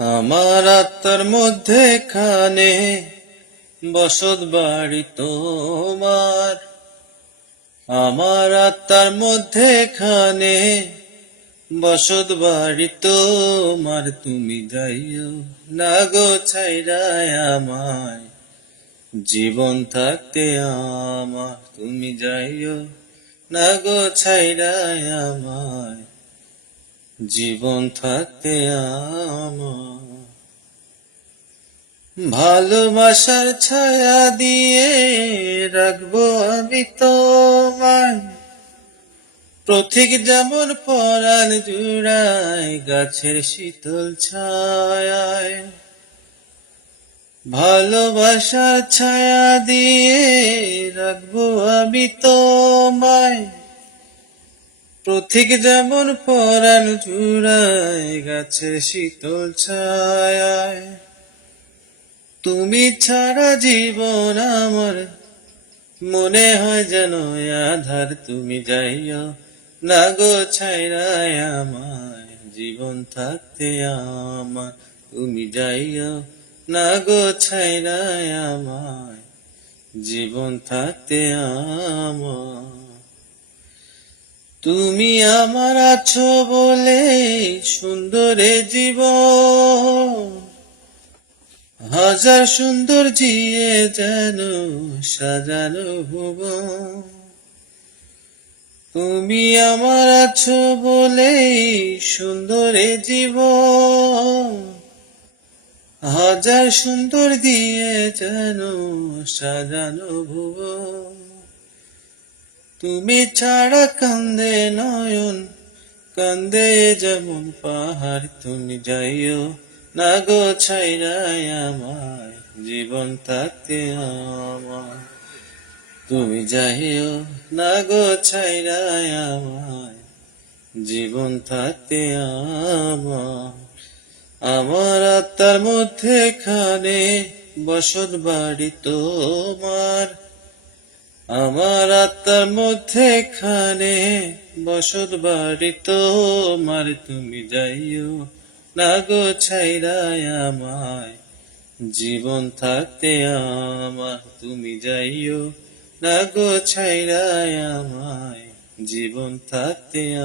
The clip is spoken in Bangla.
আমার আত্মার মধ্যে খানে বসত বাড়ি তোমার। আমার আত্মার মধ্যে খানে বসত বাড়ি তোমার। তুমি যাইও না গো ছাইরায় আমায়। জীবন থাকতে আমার। তুমি যাইও না গো ছাইরায় আমায়। জীবন থাকতে আমার। ভালোবাসার ছায়া দিয়ে রাখব আমি তোমায়। প্রতীক যেমন পরাণ জুড়ায় গাছের শীতল ছায়ায়। ভালোবাসার ছায়া দিয়ে রাখব আমি তোমায়। প্রতীক যেমন পরাণ জুড়ায় গাছের শীতল ছায়ায়। তুমি ছাড়া জীবন আমার, মনে হয় যেন আধার। তুমি যাইও না গো ছাইরায় আমায়, জীবন থাকতে আমার। তুমি যাইও না গো ছাইরায় আমায়, জীবন থাকতে আমার। তুমি আমার আছো বলে সুন্দরে জীব হাজার সুন্দর জিয়ে যেন সাজানো ভুব তুমি আমার আছো বলে সুন্দরে জীব হাজার সুন্দর দিয়ে যেন সাজানো ভুবন। তুমি ছাড়া কান্দে নয়ন, কান্দে যেমন পাহাড়, তুমি যাইও না গো ছাইরাই আমায়, জীবন থাকতে আমায় তুমি যাইও না গো ছাইরাই আমায়, জীবন থাকতে আমার। আমার আত্মার মধ্যে খানে বসত বাড়ি তোমার আমার আত্মার মধ্যে খানে বসত বাড়ি তোমার, তুমি যাইও না গো ছাইরায় আমায়। জীবন থাকতে আমার, তুমি যাইও না গো ছাইরায় আমায়। জীবন থাকতে